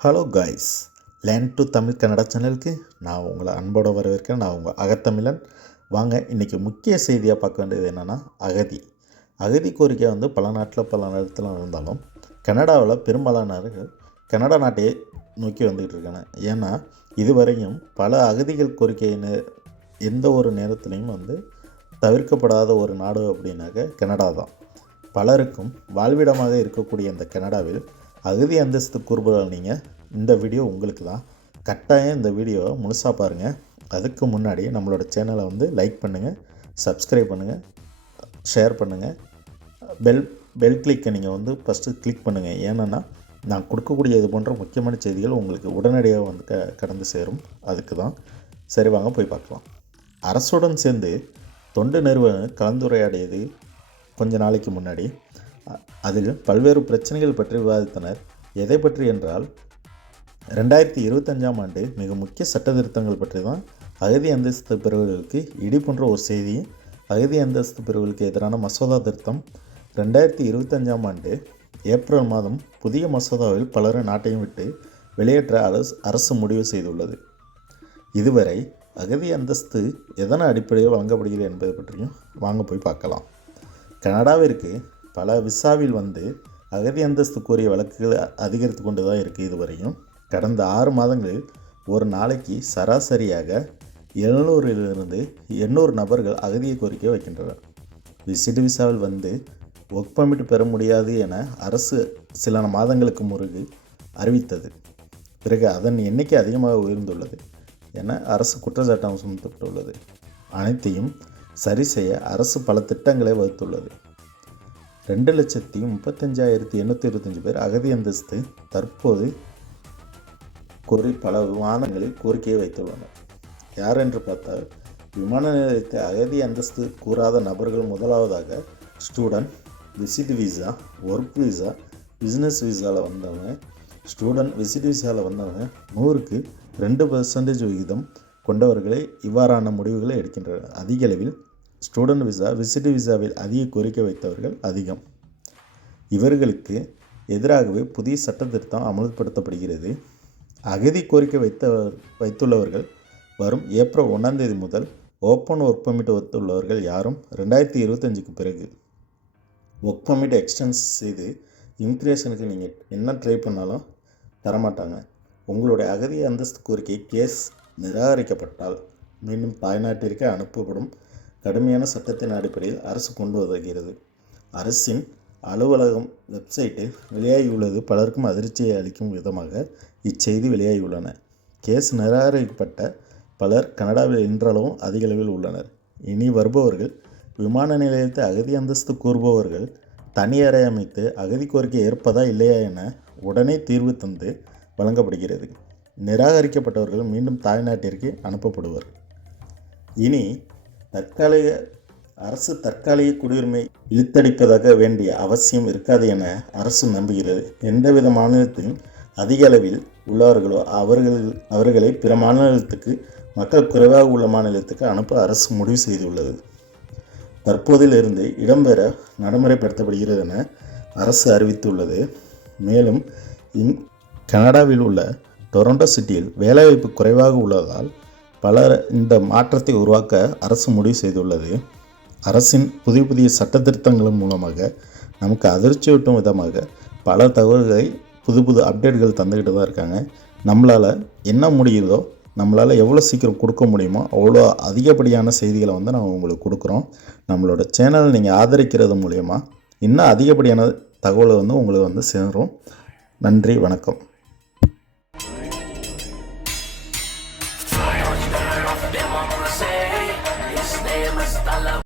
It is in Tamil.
Hello guys land to Tamil Kannada சேனலுக்கு நான் உங்களை அன்போடு வரவேற்கிறேன். நான் உங்கள் அகத்தமிழன். வாங்க இன்றைக்கி முக்கிய செய்தியாக பார்க்க வேண்டியது என்னென்னா அகதி. அகதி கோரிக்கை வந்து பல நாட்டில் பல நேரத்தில் இருந்தாலும் கனடாவில் பெரும்பாலானவர்கள் கனடா நாட்டையே நோக்கி வந்துக்கிட்டு இருக்காங்க. ஏன்னா இதுவரையும் பல அகதிகள் கோரிக்கையின எந்த ஒரு நேரத்துலையும் வந்து தவிர்க்கப்படாத ஒரு நாடு அப்படின்னாக்க கனடா தான். பலருக்கும் வாழ்விடமாக இருக்கக்கூடிய இந்த கனடாவில் அகதி அந்தஸ்து கூறுபவர்கள் நீங்கள் இந்த வீடியோ உங்களுக்கு தான். கட்டாயம் இந்த வீடியோவை முழுசாக பாருங்கள் அதுக்கு முன்னாடி நம்மளோட சேனலை வந்து லைக் பண்ணுங்கள் சப்ஸ்கிரைப் பண்ணுங்கள் ஷேர் பண்ணுங்கள் பெல் பெல் கிளிக்கை நீங்கள் வந்து ஃபஸ்ட்டு கிளிக் பண்ணுங்கள் ஏன்னா நான் கொடுக்கக்கூடிய இது போன்ற முக்கியமான செய்திகள் உங்களுக்கு உடனடியாக வந்து க கடந்து சேரும். அதுக்கு தான். சரி வாங்க போய் பார்க்கலாம். அரசுடன் சேர்ந்து தொண்டு நிறுவனம் கலந்துரையாடியது கொஞ்ச நாளைக்கு முன்னாடி. அதில் பல்வேறு பிரச்சனைகள் பற்றி விவாதித்தனர். எதை பற்றி என்றால் ரெண்டாயிரத்தி இருபத்தஞ்சாம் ஆண்டு மிக முக்கிய சட்ட திருத்தங்கள் பற்றி தான் அகதி அந்தஸ்து பிரிவுகளுக்கு இடி போன்ற ஒரு செய்தி அகதி அந்தஸ்து பிரிவுகளுக்கு எதிரான மசோதா திருத்தம். ரெண்டாயிரத்தி இருபத்தஞ்சாம் ஆண்டு ஏப்ரல் மாதம் புதிய மசோதாவில் பலரும் நாட்டையும் விட்டு வெளியேற்ற அரசு அரசு முடிவு செய்துள்ளது. இதுவரை அகதி அந்தஸ்து எதன அடிப்படையில் வழங்கப்படுகிறது என்பது பற்றியும் வாங்க போய் பார்க்கலாம். கனடாவிற்கு பல விசாவில் வந்து அகதி அந்தஸ்து கோரிய வழக்குகள் அதிகரித்து கொண்டு தான் இருக்குது இதுவரையும். கடந்த ஆறு மாதங்களில் ஒரு நாளைக்கு சராசரியாக எழுநூறிலிருந்து எண்ணூறு நபர்கள் அகதியை கோரிக்கை வைக்கின்றனர். விசிட் விசாவில் வந்து ஒர்க் பர்மிட் பெற முடியாது என அரசு சில மாதங்களுக்கு முருகு அறிவித்தது. பிறகு அதன் எண்ணிக்கை அதிகமாக உயர்ந்துள்ளது என அரசு குற்றச்சாட்டம் சுமத்தப்பட்டுள்ளது. அனைத்தையும் சரி செய்ய அரசு பல திட்டங்களை வகுத்துள்ளது. ரெண்டு லட்சத்தி முப்பத்தஞ்சாயிரத்தி எண்ணூற்றி இருபத்தஞ்சி பேர் அகதி அந்தஸ்து தற்போது கோரி பல விமானங்களில் கோரிக்கையை வைத்துள்ளனர். யார் என்று பார்த்தால் விமான நிலையத்தை அகதி அந்தஸ்து கூறாத நபர்கள் முதலாவதாக student visit visa work visa business விசாவில் வந்தவங்க ஸ்டூடெண்ட் விசிட் விசாவில் வந்தவங்க நூறுக்கு ரெண்டு பர்சன்டேஜ் விகிதம் கொண்டவர்களே இவ்வாறான முடிவுகளை எடுக்கின்றனர். அதிக அளவில் ஸ்டூடெண்ட் விசா விசிட் விசாவில் அதிக கோரிக்கை வைத்தவர்கள் அதிகம். இவர்களுக்கு எதிராகவே புதிய சட்ட திருத்தம் அமல்படுத்தப்படுகிறது. அகதி கோரிக்கை வைத்த வைத்துள்ளவர்கள் வரும் ஏப்ரல் ஒன்றாம் தேதி முதல் ஓப்பன் ஒர்க் பர்மிட் வைத்துள்ளவர்கள் யாரும் ரெண்டாயிரத்தி இருபத்தஞ்சுக்கு பிறகு ஒர்க் பர்மிட் எக்ஸ்டென்ஸ் செய்து இமிக்ரேஷனுக்கு நீங்கள் என்ன ட்ரை பண்ணாலும் தரமாட்டாங்க. உங்களுடைய அகதி அந்தஸ்து கோரிக்கை கேஸ் நிராகரிக்கப்பட்டால் மீண்டும் தாய்நாட்டிற்கே அனுப்பப்படும் கடுமையான சட்டத்தின் அடிப்படையில் அரசு கொண்டு வருகிறது. அரசின் அலுவலகம் வெப்சைட்டில் வெளியாகியுள்ளது. பலருக்கும் அதிர்ச்சியை அளிக்கும் விதமாக இச்செய்தி வெளியாகியுள்ளன. கேஸ் நிராகரிக்கப்பட்ட பலர் கனடாவில் இன்றளவும் அதிக அளவில் உள்ளனர். இனி வருபவர்கள் விமான நிலையத்தை அகதி அந்தஸ்து கூறுபவர்கள் தனி அறை அமைத்து அகதி கோரிக்கை ஏற்பதா இல்லையா என உடனே தீர்வு தந்து வழங்கப்படுகிறது. நிராகரிக்கப்பட்டவர்கள் மீண்டும் தாய்நாட்டிற்கு அனுப்பப்படுவர். இனி தற்காலிக அரசு தற்காலிக குடியுரிமை இழுத்தடிப்பதாக வேண்டிய அவசியம் இருக்காது என அரசு நம்புகிறது. எந்தவித மாநிலத்தில் அதிக அளவில் உள்ளவர்களோ அவர்கள் அவர்களை பிற மாநிலத்துக்கு மக்கள் குறைவாக உள்ள மாநிலத்துக்கு அனுப்ப அரசு முடிவு செய்துள்ளது. தற்போதிலிருந்து இடம்பெற நடைமுறைப்படுத்தப்படுகிறது என அரசு அறிவித்துள்ளது. மேலும் இன் கனடாவில் உள்ள டொரண்டோ சிட்டியில் வேலைவாய்ப்பு குறைவாக உள்ளதால் பலர் இந்த மாற்றத்தை உருவாக்க அரசு முடிவு செய்துள்ளது. அரசின் புதிய புதிய சட்ட திருத்தங்கள் மூலமாக நமக்கு அதிர்ச்சியூட்டும் விதமாக பல தகவல்களை புது புது அப்டேட்கள் தந்துக்கிட்டு தான் இருக்காங்க. நம்மளால் என்ன முடியுதோ நம்மளால் எவ்வளோ சீக்கிரம் கொடுக்க முடியுமோ அவ்வளோ அதிகப்படியான செய்திகளை வந்து நாங்கள் உங்களுக்கு கொடுக்குறோம். நம்மளோட சேனலை நீங்கள் ஆதரிக்கிறது மூலயமா இன்னும் அதிகப்படியான தகவலை வந்து உங்களுக்கு வந்து சேரும் நன்றி வணக்கம். Them a pussy. His name is Talib.